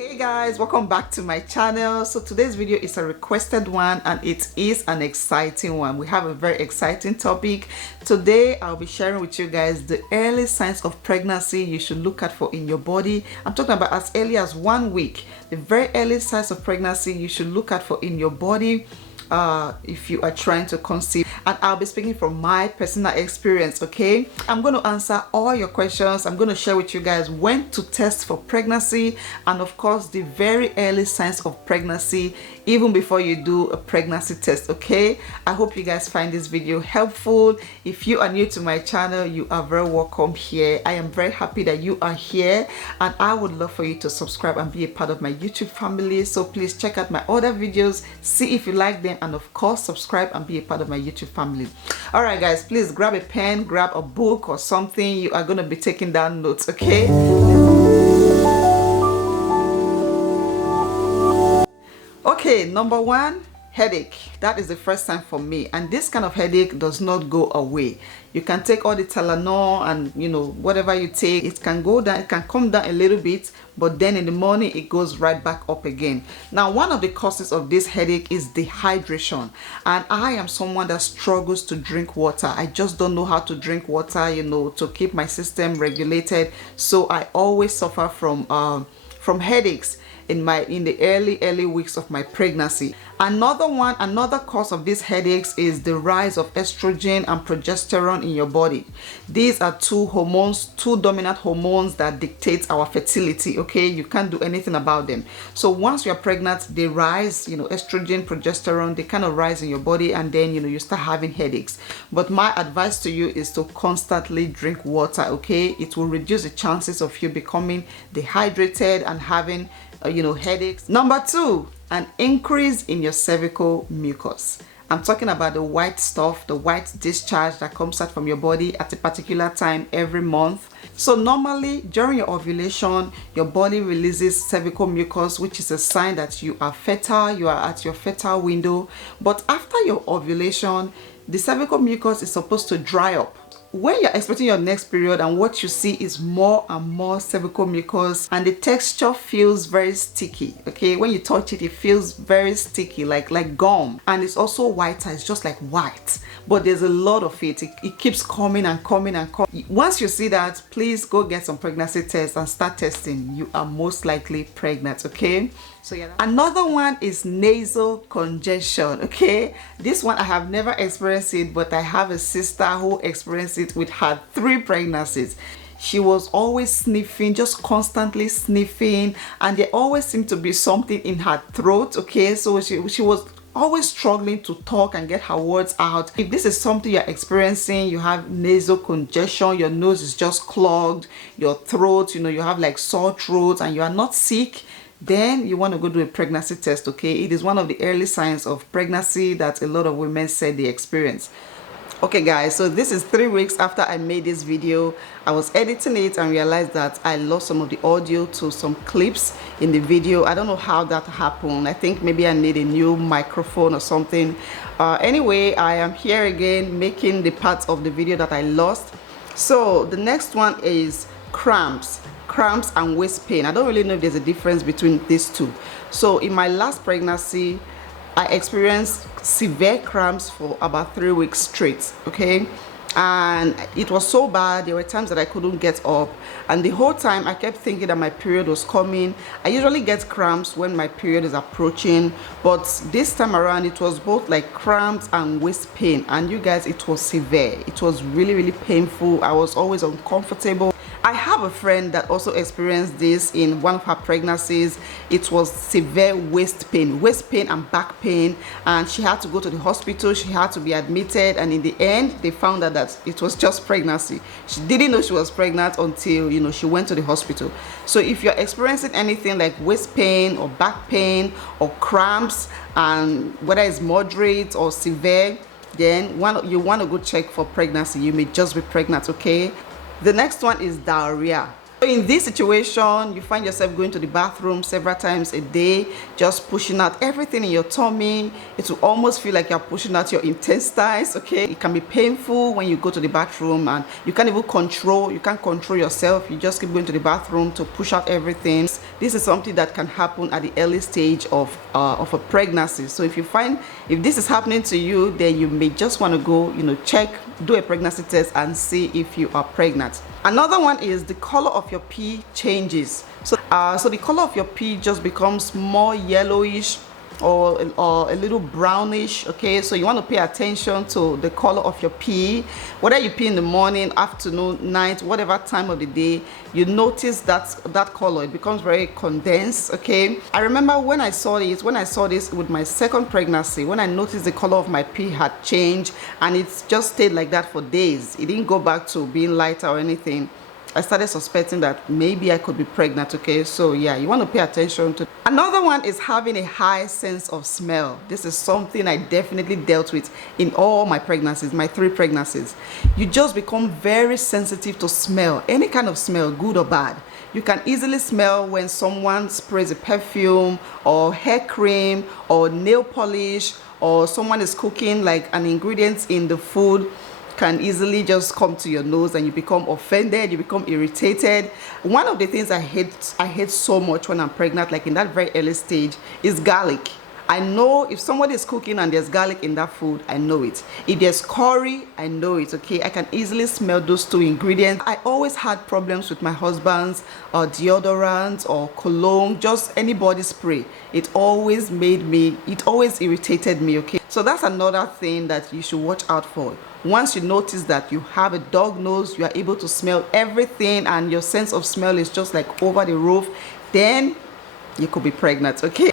Hey guys, welcome back to my channel. So today's video is a requested one and it is an exciting one. We have a very exciting topic. Today I'll be sharing with you guys the early signs of pregnancy you should look out for in your body. I'm talking about as early as 1 week. The very early signs of pregnancy you should look out for in your body if you are trying to conceive, and I'll be speaking from my personal experience. Okay, I'm going to answer all your questions. I'm going to share with you guys when to test for pregnancy and of course the very early signs of pregnancy even before you do a pregnancy test. Okay, I hope you guys find this video helpful. If you are new to my channel, you are very welcome here. I am very happy that you are here and I would love for you to subscribe and be a part of my YouTube family. So please check out my other videos, see if you like them, and of course subscribe and be a part of my YouTube family. All right guys, please grab a pen, grab a book or something. You are going to be taking down notes. Okay, number one, headache. That is the first time for me, and this kind of headache does not go away. You can take all the Tylenol and whatever you take, it can go down, it can come down a little bit, but then in the morning it goes right back up again. Now, one of the causes of this headache is dehydration, and I am someone that struggles to drink water. I just don't know how to drink water, to keep my system regulated. So I always suffer from headaches in the early weeks of my pregnancy. Another cause of these headaches is the rise of estrogen and progesterone in your body. These are two dominant hormones that dictate our fertility. Okay, you can't do anything about them. So once you're pregnant, they rise, estrogen, progesterone, they kind of rise in your body, and then you start having headaches. But my advice to you is to constantly drink water. Okay, it will reduce the chances of you becoming dehydrated and having headaches. Number two, an increase in your cervical mucus. I'm talking about the white stuff, the white discharge that comes out from your body at a particular time every month. So normally during your ovulation, your body releases cervical mucus, which is a sign that you are fertile, you are at your fertile window. But after your ovulation, the cervical mucus is supposed to dry up. When you're expecting your next period, and what you see is more and more cervical mucus, and the texture feels very sticky. Okay, when you touch it, it feels very sticky, like gum, and it's also whiter. It's just like white, but there's a lot of it. It keeps coming and coming and coming. Once you see that, please go get some pregnancy tests and start testing. You are most likely pregnant. Okay, so yeah. Another one is nasal congestion. Okay, this one I have never experienced it, but I have a sister who experienced it with her 3 pregnancies. She was always sniffing, just constantly sniffing, and there always seemed to be something in her throat. Okay, so she was always struggling to talk and get her words out. If this is something you're experiencing, you have nasal congestion, your nose is just clogged, your throat, you have like sore throat, and you are not sick, then you want to go do a pregnancy test. Okay, it is one of the early signs of pregnancy that a lot of women said they experience. Okay guys, so this is 3 weeks after I made this video. I was editing it and realized that I lost some of the audio to some clips in the video. I don't know how that happened. I think maybe I need a new microphone or something. Anyway, I am here again making the parts of the video that I lost. So the next one is cramps and waist pain. I don't really know if there's a difference between these two. So in my last pregnancy, I experienced severe cramps for about 3 weeks straight. Okay, and it was so bad. There were times that I couldn't get up, and the whole time I kept thinking that my period was coming. I usually get cramps when my period is approaching, but this time around it was both like cramps and waist pain, and you guys, it was severe. It was really painful. I was always uncomfortable. I have a friend that also experienced this in one of her pregnancies. It was severe waist pain and back pain, and she had to go to the hospital. She had to be admitted, and in the end they found out that it was just pregnancy. She didn't know she was pregnant until she went to the hospital. So if you're experiencing anything like waist pain or back pain or cramps, and whether it's moderate or severe, then you want to go check for pregnancy. You may just be pregnant. Okay, the next one is diarrhea. So in this situation, you find yourself going to the bathroom several times a day, just pushing out everything in your tummy. It will almost feel like you're pushing out your intestines, okay? It can be painful when you go to the bathroom, and you can't control yourself. You just keep going to the bathroom to push out everything. This is something that can happen at the early stage of a pregnancy. So if this is happening to you, then you may just want to go, do a pregnancy test and see if you are pregnant. Another one is the color of your pee changes. So the color of your pee just becomes more yellowish or a little brownish, okay? So you want to pay attention to the color of your pee. Whether you pee in the morning, afternoon, night, whatever time of the day, you notice that color, it becomes very condensed, okay? I remember when I saw this with my second pregnancy, when I noticed the color of my pee had changed, and it just stayed like that for days. It didn't go back to being lighter or anything. I started suspecting that maybe I could be pregnant, okay? So yeah, you want to pay attention to. Another one is having a high sense of smell. This is something I definitely dealt with in all my pregnancies, my 3 pregnancies. You just become very sensitive to smell, any kind of smell, good or bad. You can easily smell when someone sprays a perfume or hair cream or nail polish, or someone is cooking like an ingredient in the food can easily just come to your nose, and you become offended, you become irritated. One of the things I hate so much when I'm pregnant, like in that very early stage, is garlic. I know if somebody is cooking and there's garlic in that food, I know it. If there's curry, I know it, okay? I can easily smell those 2 ingredients. I always had problems with my husband's deodorant or cologne, just any body spray. It always irritated me, okay? So that's another thing that you should watch out for. Once you notice that you have a dog nose, you are able to smell everything, and your sense of smell is just like over the roof, then you could be pregnant, okay?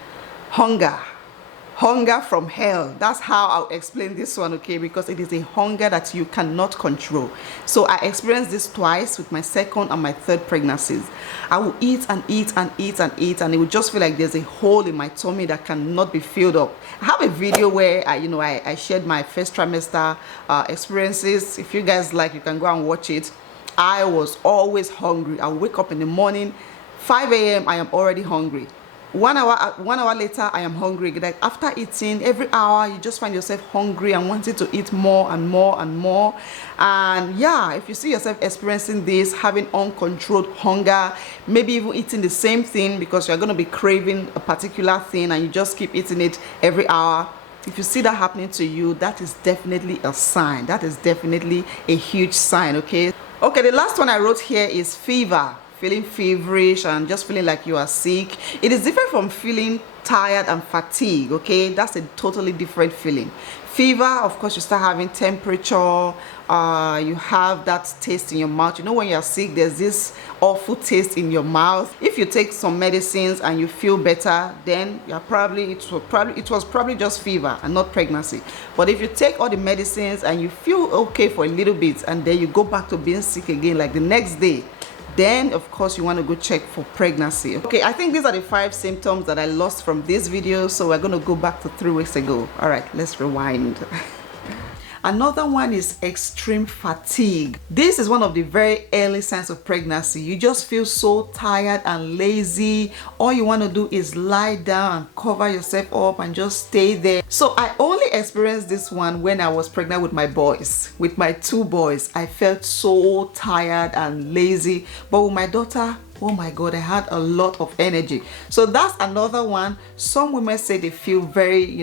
Hunger from hell. That's how I'll explain this one, okay? Because it is a hunger that you cannot control. So I experienced this twice with my second and my third pregnancies. I will eat and eat and eat and eat, and it would just feel like there's a hole in my tummy that cannot be filled up. I have a video where I shared my first trimester experiences. If you guys like, you can go and watch it. I was always hungry. I wake up in the morning, 5 a.m. I am already hungry. 1 hour later, I am hungry. Like after eating, every hour you just find yourself hungry and wanting to eat more and more and more. And yeah, if you see yourself experiencing this, having uncontrolled hunger, maybe even eating the same thing because you're going to be craving a particular thing and you just keep eating it every hour. If you see that happening to you, that is definitely a sign. That is definitely a huge sign, okay? Okay, the last one I wrote here is fever. Feeling feverish and just feeling like you are sick. It is different from feeling tired and fatigue, okay? That's a totally different feeling. Fever, of course, you start having temperature, you have that taste in your mouth. You know when you're sick, there's this awful taste in your mouth. If you take some medicines and you feel better, then it was probably just fever and not pregnancy. But if you take all the medicines and you feel okay for a little bit and then you go back to being sick again like the next day, then of course you want to go check for pregnancy. Okay, I think these are the 5 symptoms that I lost from this video, so we're going to go back to 3 weeks ago. All right, let's rewind. Another one is extreme fatigue. This is one of the very early signs of pregnancy. You just feel so tired and lazy. All you want to do is lie down and cover yourself up and just stay there. So I only experienced this one when I was pregnant with my boys. With my 2 boys, I felt so tired and lazy. But with my daughter, oh my God, I had a lot of energy. So that's another one. Some women say they feel very,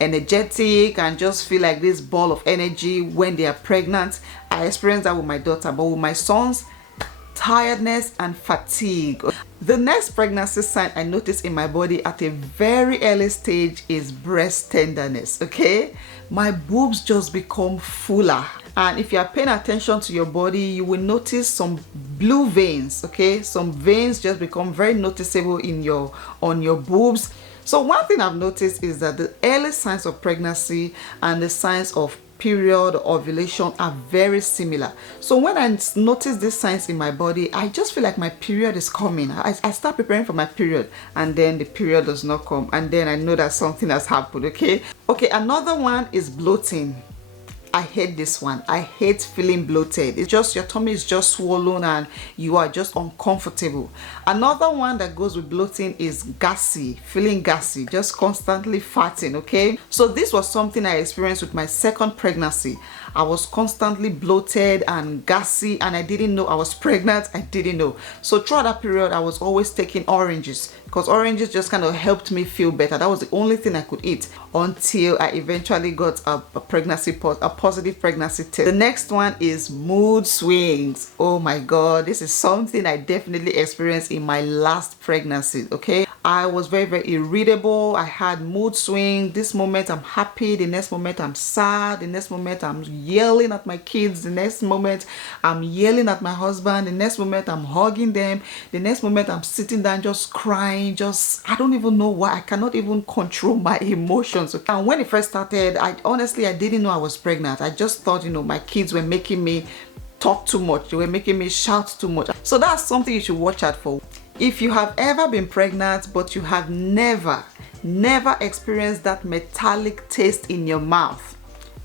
energetic and just feel like this ball of energy when they are pregnant. I experienced that with my daughter, but with my sons, tiredness and fatigue. The next pregnancy sign I noticed in my body at a very early stage is breast tenderness, okay? My boobs just become fuller. And if you are paying attention to your body, you will notice some blue veins, okay? Some veins just become very noticeable on your boobs. So one thing I've noticed is that the early signs of pregnancy and the signs of period or ovulation are very similar. So when I notice these signs in my body, I just feel like my period is coming. I start preparing for my period and then the period does not come, and then I know that something has happened, okay? Okay, another one is bloating. I hate this one. I hate feeling bloated. It's just your tummy is just swollen and you are just uncomfortable. Another one that goes with bloating is gassy, feeling gassy, just constantly farting, okay? So this was something I experienced with my second pregnancy. I was constantly bloated and gassy, and I didn't know I was pregnant. I didn't know. So throughout that period, I was always taking oranges because oranges just kind of helped me feel better. That was the only thing I could eat until I eventually got a positive pregnancy test. The next one is mood swings. Oh my God, this is something I definitely experienced in my last pregnancy, okay? I was very, very irritable. I had mood swing. This moment I'm happy. The next moment I'm sad. The next moment I'm yelling at my kids. The next moment I'm yelling at my husband. The next moment I'm hugging them. The next moment I'm sitting down just crying. I don't even know why. I cannot even control my emotions. And when it first started, I didn't know I was pregnant. I just thought, my kids were making me talk too much. They were making me shout too much. So that's something you should watch out for. If you have ever been pregnant but you have never experienced that metallic taste in your mouth,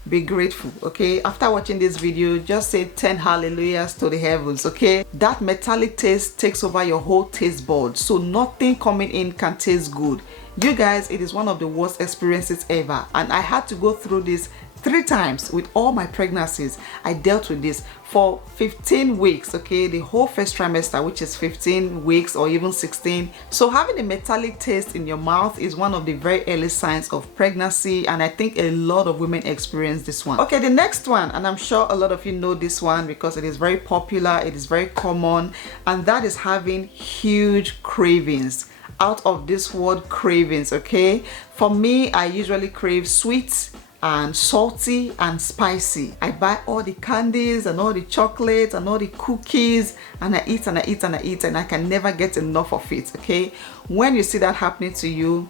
be grateful, okay? After watching this video, just say 10 hallelujahs to the heavens, okay? That metallic taste takes over your whole taste bud, so nothing coming in can taste good. You guys, it is one of the worst experiences ever, and I had to go through this 3 times with all my pregnancies. I dealt with this for 15 weeks, okay? The whole first trimester, which is 15 weeks or even 16. So having a metallic taste in your mouth is one of the very early signs of pregnancy, and I think a lot of women experience this one. Okay, the next one, and I'm sure a lot of you know this one because it is very popular, it is very common, and that is having huge cravings. Out of this word cravings, okay? For me, I usually crave sweets and salty and spicy. I buy all the candies and all the chocolates and all the cookies, and I eat and I eat and I eat, and I can never get enough of it, okay? When you see that happening to you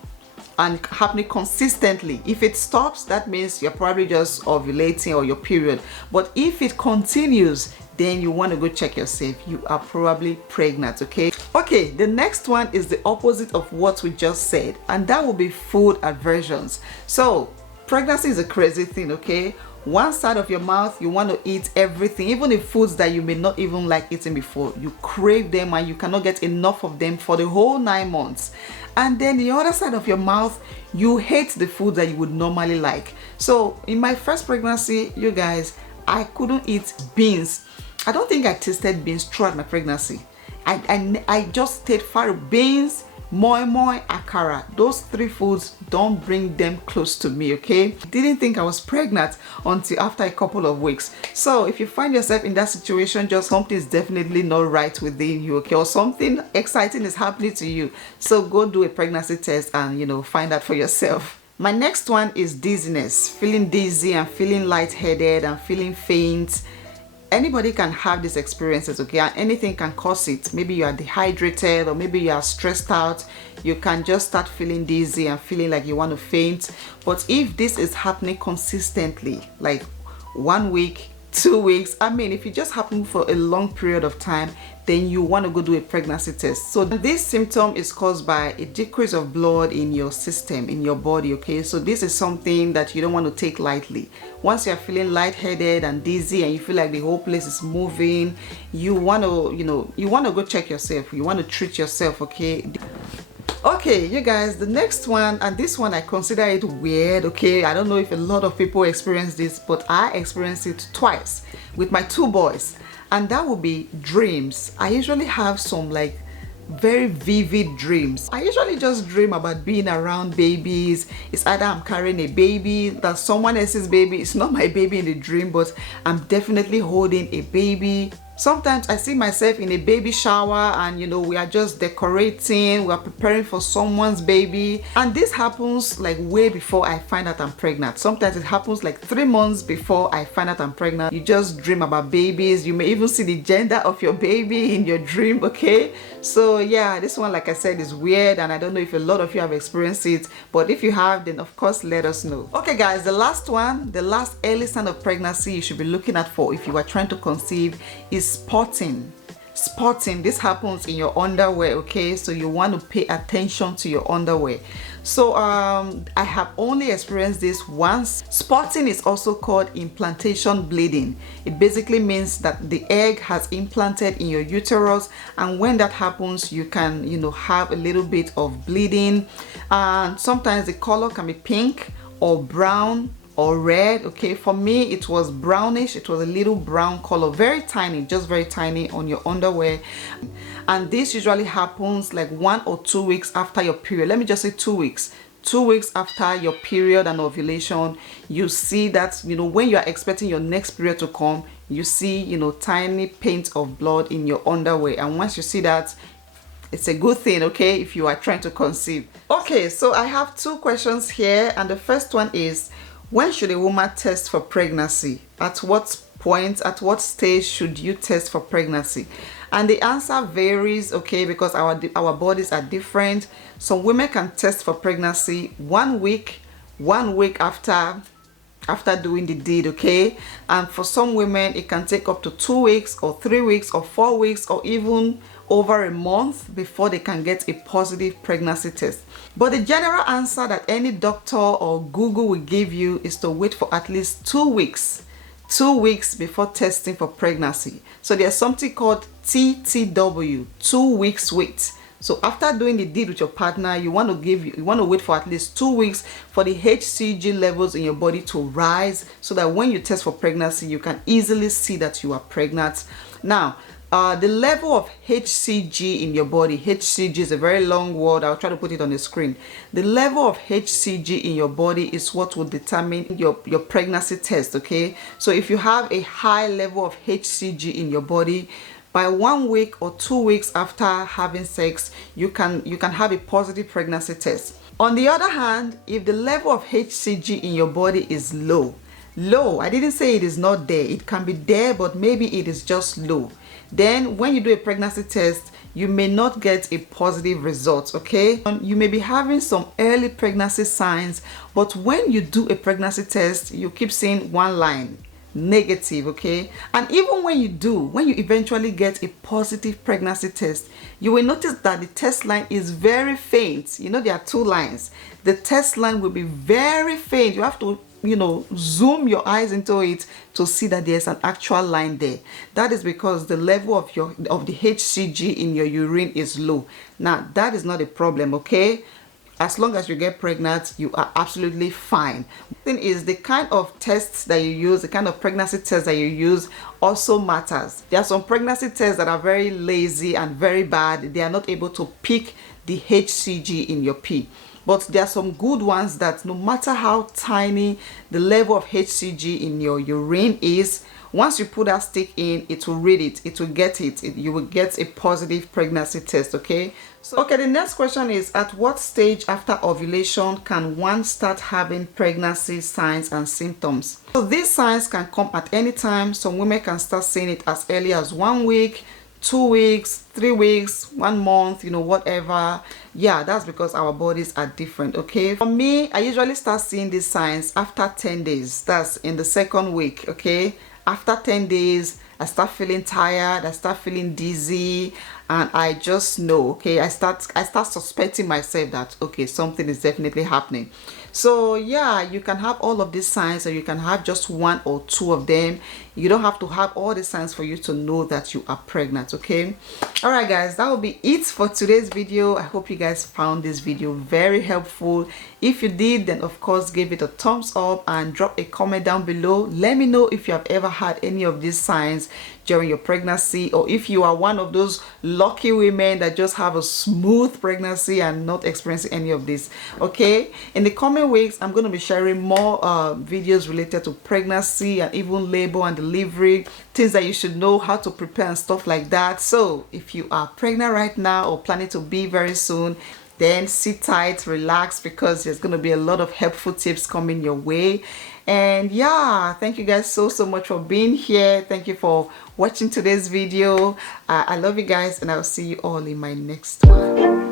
and happening consistently, if it stops, that means you're probably just ovulating or your period. But if it continues, then you want to go check yourself. You are probably pregnant, okay? Okay, the next one is the opposite of what we just said, and that will be food aversions. So pregnancy is a crazy thing, okay? One side of your mouth, you want to eat everything, even the foods that you may not even like eating before. You crave them and you cannot get enough of them for the whole 9 months. And then the other side of your mouth, you hate the food that you would normally like. So in my first pregnancy, you guys, I couldn't eat beans. I don't think I tasted beans throughout my pregnancy. I just stayed far. Beans, moi moi, akara, those 3 foods, don't bring them close to me, okay? Didn't think I was pregnant until after a couple of weeks. So if you find yourself in that situation, just something is definitely not right within you, okay? Or something exciting is happening to you. So go do a pregnancy test and find out for yourself. My next one is dizziness, feeling dizzy and feeling lightheaded and feeling faint. Anybody can have these experiences, okay? And anything can cause it. Maybe you are dehydrated, or maybe you are stressed out. You can just start feeling dizzy and feeling like you want to faint. But if this is happening consistently, like 1 week, 2 weeks, if it just happened for a long period of time, then you want to go do a pregnancy test. So this symptom is caused by a decrease of blood in your system, in your body, okay? So this is something that you don't want to take lightly. Once you're feeling lightheaded and dizzy and you feel like the whole place is moving, you want to, you want to go check yourself. You want to treat yourself, okay? Okay, you guys, the next one, and this one I consider it weird, okay? I don't know if a lot of people experience this, but I experienced it twice with my 2 boys, and that would be dreams. I usually have some very vivid dreams. I usually just dream about being around babies. It's either I'm carrying a baby, that's someone else's baby. It's not my baby in the dream, but I'm definitely holding a baby. Sometimes I see myself in a baby shower and we are just decorating, we are preparing for someone's baby, and this happens way before I find out I'm pregnant. Sometimes it happens 3 months before I find out I'm pregnant. You just dream about babies. You may even see the gender of your baby in your dream, okay? So yeah, this one, like I said, is weird, and I don't know if a lot of you have experienced it, but if you have, then of course let us know. Okay guys, the last one, the last early sign of pregnancy you should be looking out for if you are trying to conceive is spotting. spotting. This happens in your underwear, okay? So you want to pay attention to your underwear. So I have only experienced this once. Spotting is also called implantation bleeding. It basically means that the egg has implanted in your uterus, and when that happens, you can, you know, have a little bit of bleeding, and sometimes the color can be pink or brown or red. Okay, for me it was brownish. It was a little brown color, very tiny, just very tiny on your underwear. And this usually happens like 1 or 2 weeks after your period. Let me just say 2 weeks. 2 weeks after your period and ovulation, you see that, you know, when you are expecting your next period to come, you see, you know, tiny paint of blood in your underwear. And once you see that, it's a good thing, okay, if you are trying to conceive. Okay, so I have 2 questions here, and the first one is, when should a woman test for pregnancy? At what point, at what stage should you test for pregnancy? And the answer varies, okay, because our bodies are different. Some women can test for pregnancy 1 week after doing the deed, okay? And for some women, it can take up to 2 weeks or 3 weeks or 4 weeks or even over a month before they can get a positive pregnancy test. But the general answer that any doctor or Google will give you is to wait for at least 2 weeks. 2 weeks before testing for pregnancy. So there's something called TTW, 2 weeks wait. So after doing the deed with your partner, you want to wait for at least 2 weeks for the HCG levels in your body to rise, so that when you test for pregnancy, you can easily see that you are pregnant. Now, the level of HCG in your body, HCG is a very long word. I'll try to put it on the screen. The level of HCG in your body is what will determine your pregnancy test, okay? So if you have a high level of HCG in your body, by 1 week or 2 weeks after having sex, you can have a positive pregnancy test. On the other hand, if the level of HCG in your body is low, I didn't say it is not there. It can be there, but maybe it is just low. Then when you do a pregnancy test, you may not get a positive result, okay? You may be having some early pregnancy signs, but when you do a pregnancy test, you keep seeing one line, negative, okay? And even when you eventually get a positive pregnancy test, you will notice that the test line is very faint. You know, there are 2 lines. The test line will be very faint. You have to, you know, zoom your eyes into it to see that there's an actual line there. That is because the level of the HCG in your urine is low. Now, that is not a problem, okay? As long as you get pregnant, you are absolutely fine. The thing is, the kind of tests that you use, the kind of pregnancy tests that you use also matters. There are some pregnancy tests that are very lazy and very bad. They are not able to pick the HCG in your pee. But there are some good ones that no matter how tiny the level of HCG in your urine is, once you put that stick in, it will read it, it will get it, you will get a positive pregnancy test, okay? So, okay, the next question is, at what stage after ovulation can one start having pregnancy signs and symptoms? So these signs can come at any time. Some women can start seeing it as early as 1 week, 2 weeks, 3 weeks, 1 month, you know, whatever. Yeah, that's because our bodies are different, okay? For me, I usually start seeing these signs after 10 days. That's in the 2nd week, okay? After 10 days, I start feeling tired, I start feeling dizzy, and I just know, okay, I start suspecting myself that, okay, something is definitely happening. So yeah, you can have all of these signs, or you can have just 1 or 2 of them. You don't have to have all the signs for you to know that you are pregnant, okay? All right, guys, that will be it for today's video. I hope you guys found this video very helpful. If you did, then of course give it a thumbs up and drop a comment down below. Let me know if you have ever had any of these signs during your pregnancy, or if you are one of those lucky women that just have a smooth pregnancy and not experiencing any of this, okay? In the coming weeks, I'm going to be sharing more videos related to pregnancy and even labor and delivery, things that you should know, how to prepare and stuff like that. So if you are pregnant right now or planning to be very soon, then sit tight, relax, because there's going to be a lot of helpful tips coming your way. And yeah, thank you guys so much for being here. Thank you for watching today's video. I love you guys, and I'll see you all in my next one.